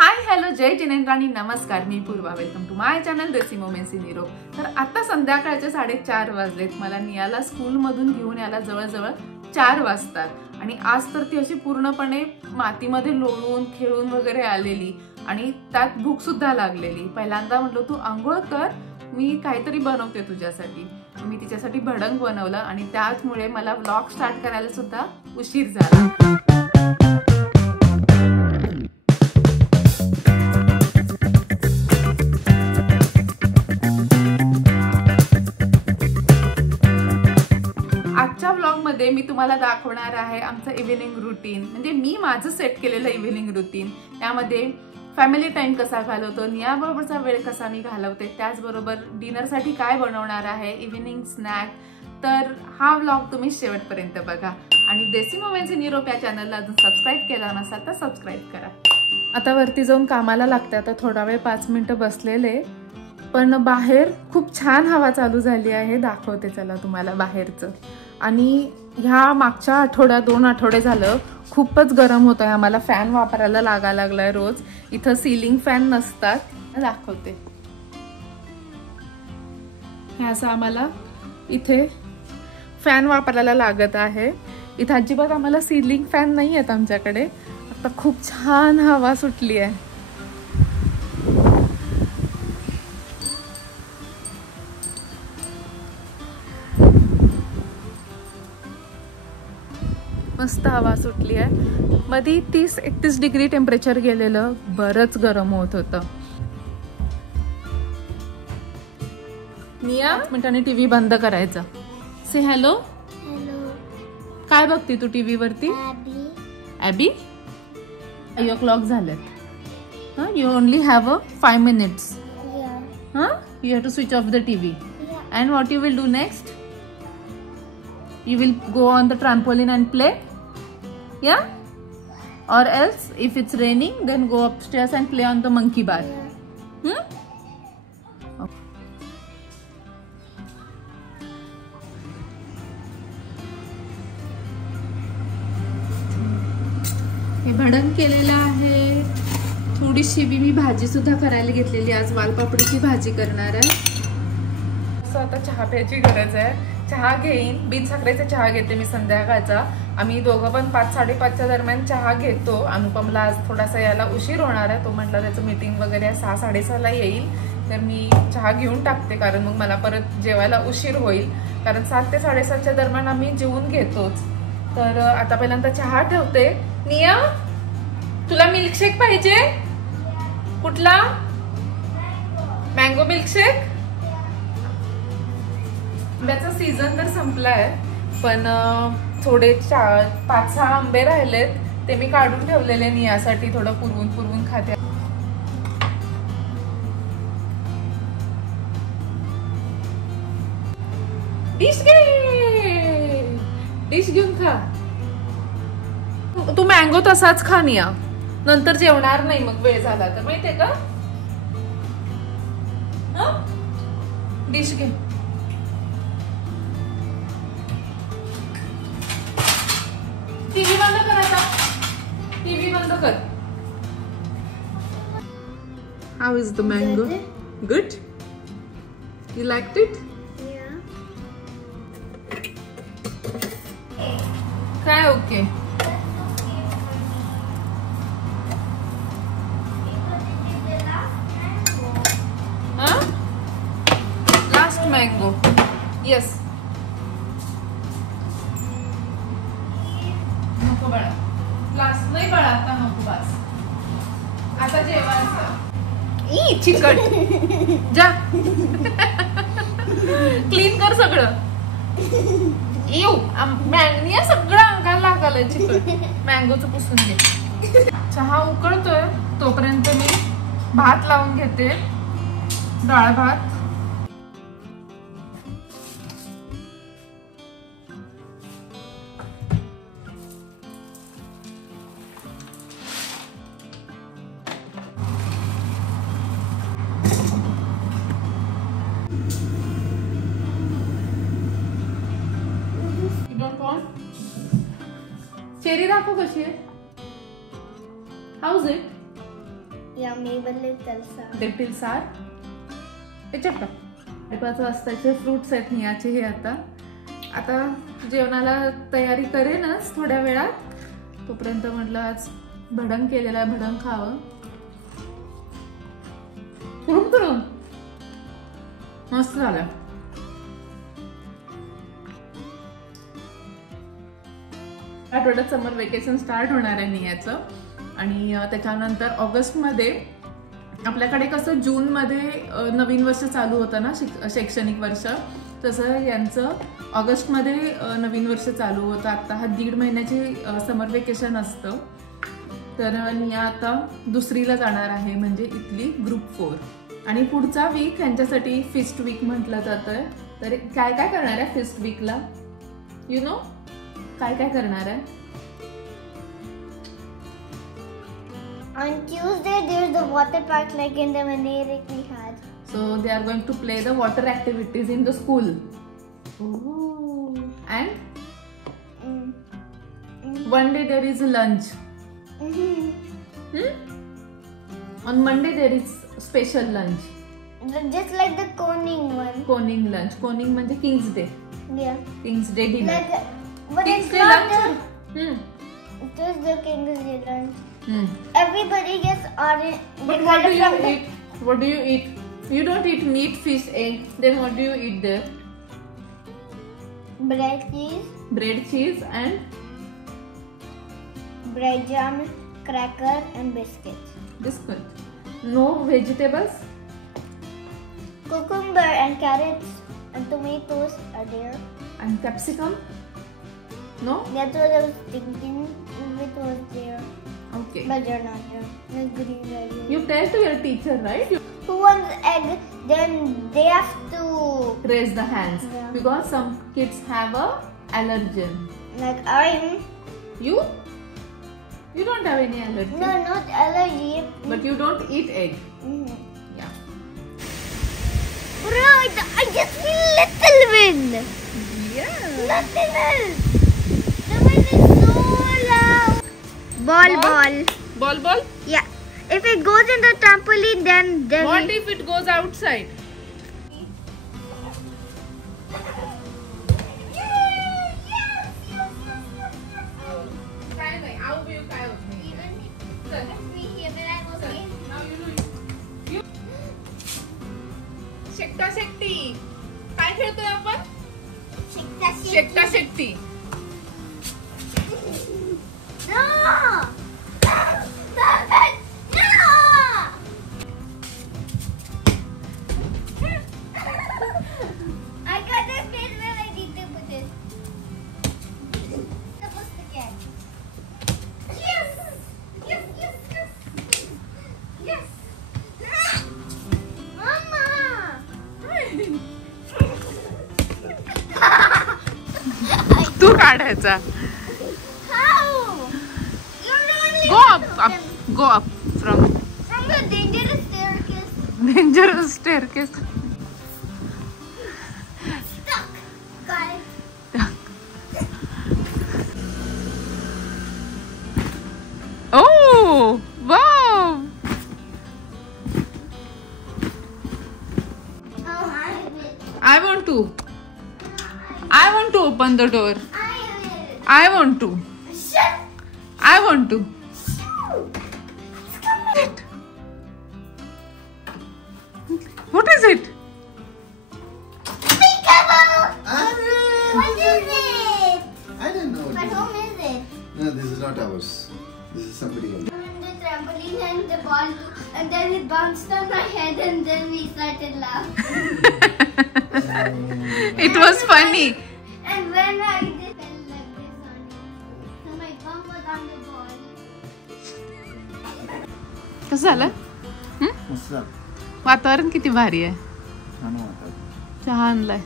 Hi hello जय जिनेंद्र आणि नमस्कार, मी Purva. Welcome to my channel desi moments in Europe. तर आता संध्याकाळचे 4:30 वाजलेत. मला नियाला स्कूल मधून घेऊन यायला जवळजवळ 4 वाजतात आणि आज तर ती अशी पूर्णपणे मातीमध्ये लोळून खेळून वगैरे आलेली आणि त्यात भूक सुद्धा लागलेली. पहिल्यांदा म्हटलं तू आंघोळ कर, मी काहीतरी बनवते तुझ्यासाठी. मी तिच्यासाठी भडंग बनवलं आणि त्याचमुळे मला व्लॉग स्टार्ट करायला सुद्धा उशीर झाला. आजच्या व्लॉग मध्ये मी तुम्हाला दाखवणार आहे आमचं इव्हिनिंग रुटीन, म्हणजे मी माझं सेट केलेलं इव्हिनिंग रुटीन. त्यामध्ये फॅमिली टाइम कसा घालवतो, निया बरोबरचा वेळ कसा मी घालवते, त्याचबरोबर डिनरसाठी काय बनवणार आहे, इव्हिनिंग स्नॅक. तर हा व्लॉग तुम्ही शेवटपर्यंत बघा आणि देसी मोमेंट्स इन युरोप या चॅनलला अजून सबस्क्राईब केला नसाल तर सबस्क्राईब करा. आता वरती जाऊन कामाला लागते. आता थोडा वेळ 5 मिनिटं बसलेले, पण बाहेर खूप छान हवा चालू झाली आहे. दाखवते चला तुम्हाला बाहेरचं. आणि ह्या मागच्या आठवड्यात 2 आठवडे झालं खूपच गरम होत आहे. आम्हाला फॅन वापरायला लागलाय रोज. इथं सीलिंग फॅन नसतात. दाखवते हे असं आम्हाला इथे फॅन वापरायला लागत आहे. इथं अजिबात आम्हाला सीलिंग फॅन नाही आहेत आमच्याकडे. आता खूप छान हवा सुटली आहे. मस्त हवा सुटली आहे. मध्ये 30-31 डिग्री टेम्परेचर गेलेलं, बरंच गरम होत होतं. निया 5 मिनिटांनी टीव्ही बंद करायचा. Say hello. काय बघते तू टीव्ही वरती? ॲबी. 5 o'clock झालेत. You only have 5 minutes. You have to switch off the TV. And what you will do next? You will go on the trampoline and play? Yeah? Or else, if it's raining, then go upstairs and play on the monkey bar. Okay. हे भडंग केलेलं आहे. थोडीशी मी भाजी सुद्धा करायला घेतलेली. आज वालपापडीची भाजी करणार आहे. आता चहा प्यायची गरज आहे. चहा घेईन. बीट साखरेचा चहा घेते मी संध्याकाळचा. आम्ही दोघं पण 5-5:30च्या दरम्यान चहा घेतो. अनुपमला आज थोडासा यायला उशीर होणार आहे. तो म्हटला त्याचं मीटिंग वगैरे 6-6:30ला येईल, तर मी चहा घेऊन टाकते, कारण मग मला परत जेवायला उशीर होईल. कारण 7 ते 7:30च्या दरम्यान आम्ही जेवून घेतोच. तर आता पहिल्यांदा चहा ठेवते. निया, तुला मिल्कशेक पाहिजे? कुठला? Mango milkshake. आंब्याचा सीझन तर संपलाय, पण थोडे 5-6 आंबे राहिलेत. ते मी काढून ठेवलेले नियासाठी. थोडं पुरवून खाते. डिश घेऊन खा. तू मँगो तसाच खा निया, नंतर जेवणार नाही मग वेळ झाला तर, माहितीये का? डिश घे. टीव्ही बंद कर. आता टीव्ही बंद कर. How is the mango? Good? You liked it? Yeah. काय ओके? Last mango. Yes. नाही बाळा, आता नको बस. आता जेवायचं. चिकट जा. क्लीन कर सगळं. मँगनिया सगळं अंगाला लागायला चिकट. मँगोचं पुसून घे. चहा उकळतोय तोपर्यंत मी भात लावून घेते. डाळ भात. चेरी दाखव कशी आहे. House it? Yummy little sour. Little सार त्याच्यात टाक. 5 वाजताचे फ्रुट्स आहेत नियाचे हे. आता जेवणाला तयारी करेनच थोड्या वेळात. तोपर्यंत म्हटलं आज भडंग केलेला आहे, भडंग खावं. कुरुम मस्त झालं. आठवड्यात समर वेकेशन स्टार्ट होणार आहे नियाचं. आणि त्याच्यानंतर ऑगस्ट मध्ये आपल्याकडे कसं जून मध्ये नवीन वर्ष चालू होतं ना, शैक्षणिक वर्ष, तसं यांचं ऑगस्ट मध्ये नवीन वर्ष चालू होतं. आता हा 1.5 महिन्याची समर वेकेशन असतं. तर निया आता 2रीला जाणार आहे, म्हणजे इथली ग्रुप 4. आणि पुढचा वीक यांच्यासाठी फिस्ट वीक म्हटलं जातंय. तर काय काय करणार आहे फिस्ट वीकला? यू नो काय काय करणार आहे? On Tuesday, there's the water park like in the Maneric we had. So they are going to play the water activities in the school. Oh. And one day there is a lunch. On Monday there is special lunch. Just like the Koning one. Koning lunch. Koning म्हणजे King's Day. Yeah. King's Day dinner. But King's it's Day not lunch. It was the King's Day lunch. Everybody gets orange. But what do you eat? What do you eat? You don't eat meat, fish, egg. Then what do you eat there? Bread, cheese. Bread, cheese, and bread jam, cracker, and biscuits. Biscuit. No vegetables. Cucumber and carrots and tomatoes are there. And capsicum. No. That's what I was thinking. If it was there. Okay. But they're not there. There's green veggies. You tell to your teacher, right? Who wants egg? Then they have to raise the hands. Yeah. Because some kids have a allergen. Like I'm. You? You don't have any allergy. No, not allergy. But you don't eat egg. Yeah. Bro, I just feel little wind. Yeah. Nothing else. The wind is so loud. Ball. Ball. Yeah. If it goes in the trampoline, then what if it goes outside? शेकटी काय खेळतोय आपण? शेकटी. No! I got this place where I need to put it. Supposed to get. Yes! Mama! तू काढायचा. How? Go up from the dangerous staircase. Dangerous staircase. Stuck, guys. Oh, wow. I want to open the door. I want to. What is it? Peekaboo! What is it? I don't know. But whom is it? No, this is not ours. This is somebody else. The trampoline and the ball, and then it bounced on my head, and then we started laughing. It was funny. And when I did, it fell like this on it. So my bum was on the ball. कसं झालं? What's up? वातावरण किती भारी आहे. छान वाटतं. चहा आणलाय.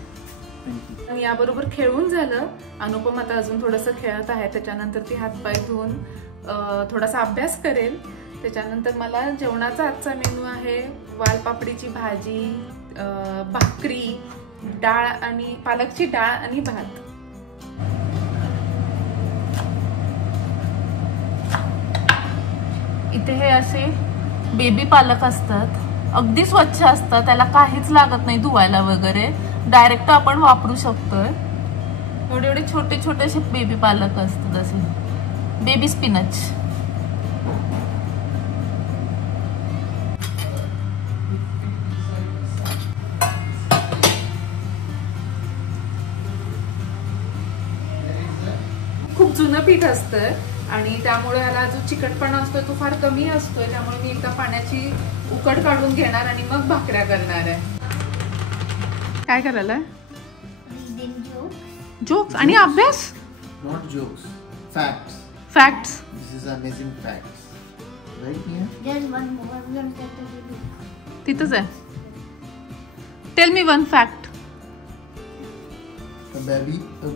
Thank you. आणि याबरोबर खेळून झालं. अनुपम आता अजून थोडंसं खेळत आहे. त्याच्यानंतर ती हातपाय धुवून थोडासा अभ्यास करेल. त्याच्यानंतर मला जेवणाचा आजचा मेनू आहे वालपापडीची भाजी, भाकरी, डाळ आणि पालकची डाळ आणि भात. इथे हे असे बेबी पालक असतात, अगदी स्वच्छ असतात, त्याला काहीच लागत नाही धुवायला वगैरे, डायरेक्ट आपण वापरू शकतोय. एवढे एवढे छोटे छोटे असे बेबी पालक असतात, असे बेबी स्पिनच. खूप जुनं पीठ असतं आणि त्यामुळे याला जो चिकटपणा असतो तो फार कमी असतोय. त्यामुळे मी एकदा पाण्याची उकड काढून घेणार आणि मग भाकऱ्या करणार आहे. काय करायला? जोक्स आणि अभ्यास? Not jokes. Facts. Facts. This is amazing facts. Right here? There's one more. I'm going to get the baby. तिथंच आहे. Tell me one fact. A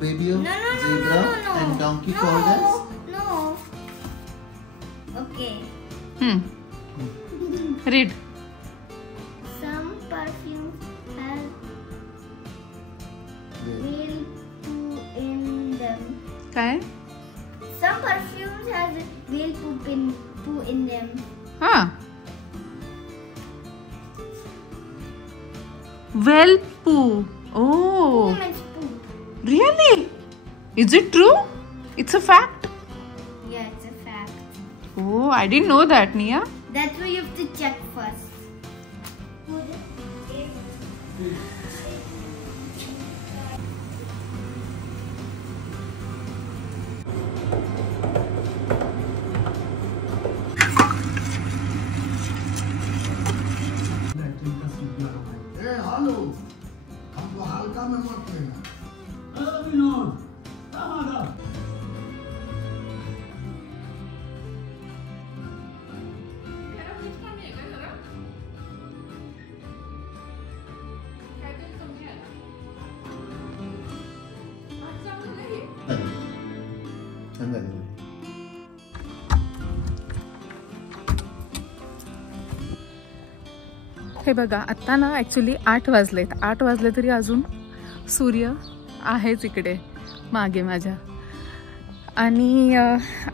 baby of No, no, no, zebra no, no, no. and donkey no, called as? No. Okay. Read. Some perfumes have whale poo in them. काय? Some perfumes has whale poo in them. हा. वेल पू. ओ. Woman's poop. Really? Is it true? It's a fact? Yeah, it's a fact. Oh, I didn't know that, Nia. That's why you have to check first. Hello. हमको हल्का में मत लेना. हे बघा, आता ना ॲक्च्युली 8 वाजलेत. 8 वाजले तरी अजून सूर्य आहेच इकडे मागे माझ्या. आणि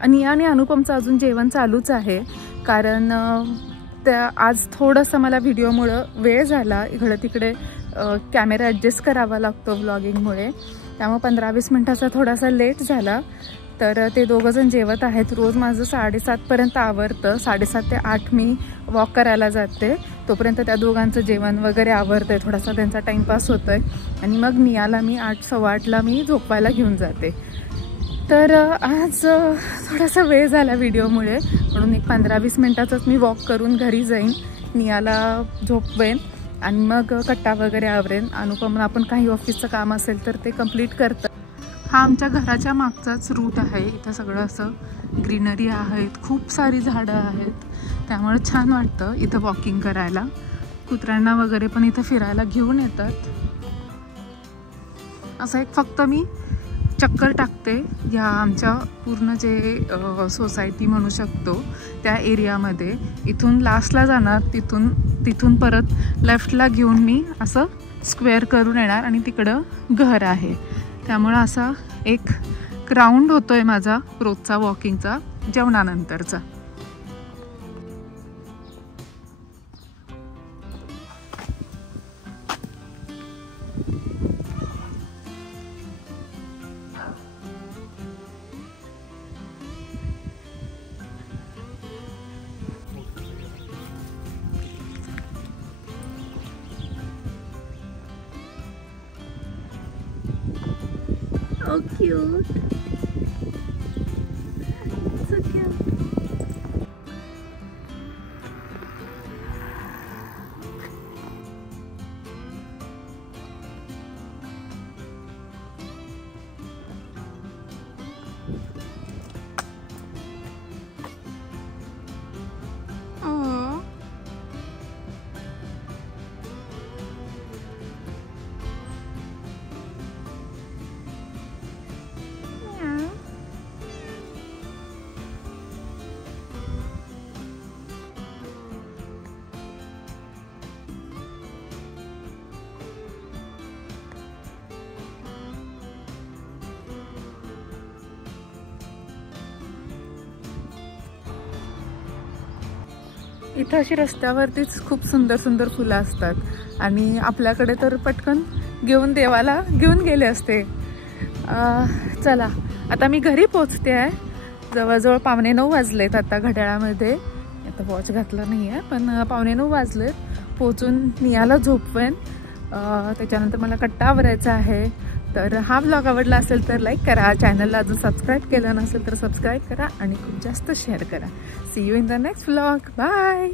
निया आणि अनुपमचं अजून जेवण चालूच आहे, कारण त्या आज थोडंसं मला व्हिडिओमुळं वेळ झाला. इकडं तिकडे कॅमेरा ॲडजस्ट करावा लागतो व्लॉगिंगमुळे, त्यामुळे 15-20 मिनटाचा थोडासा लेट झाला. तर ते दोघंजण जेवत आहेत. रोज माझं 7:30पर्यंत आवरतं. 7:30 ते 8 मी वॉक करायला जाते. तोपर्यंत त्या दोघांचं जेवण वगैरे आवरतं आहे, थोडासा त्यांचा टाईमपास होतो आहे. आणि मग नियाला मी 8-8:15ला मी झोपायला घेऊन जाते. तर आज थोडासा वेळ झाला व्हिडिओमुळे, म्हणून एक 15-20 मिनटाचाच मी वॉक करून घरी जाईन, नियाला झोपवेन आणि मग कट्टा वगैरे आवरेन. अनुपम आपण काही ऑफिसचं काम असेल तर ते कंप्लीट करतं. हा आमच्या घराच्या मागचाच रूट आहे. इथं सगळं असं ग्रीनरी आहेत, खूप सारी झाडं आहेत, त्यामुळे छान वाटतं इथं वॉकिंग करायला. कुत्र्यांना वगैरे पण इथं फिरायला घेऊन येतात. असं एक फक्त मी चक्कर टाकते या आमच्या पूर्ण जे सोसायटी म्हणू शकतो त्या एरियामध्ये. इथून लास्टला जाणार, तिथून परत लेफ्टला घेऊन मी असं स्क्वेअर करून येणार आणि तिकडं घर आहे. त्यामुळं असा एक राऊंड होतोय माझा रोजचा वॉकिंगचा जेवणानंतरचा. So cute. So cute. इथं अशी रस्त्यावरतीच खूप सुंदर सुंदर फुलं असतात आणि आपल्याकडे तर पटकन घेऊन देवाला घेऊन गेले असते. चला आता मी घरी पोचते आहे. जवळजवळ 8:45 वाजलेत आता घड्याळामध्ये. आता वॉच घातला नाही आहे पण 8:45 वाजलेत. पोचून नियाला झोपवेन. त्याच्यानंतर मला कट्टा आवरायचा आहे. तर हा ब्लॉग आवडला असेल तर लाईक करा. चॅनलला अजून सबस्क्राईब केलं नसेल तर सबस्क्राईब करा आणि खूप जास्त शेअर करा. See you in the next blog. Bye.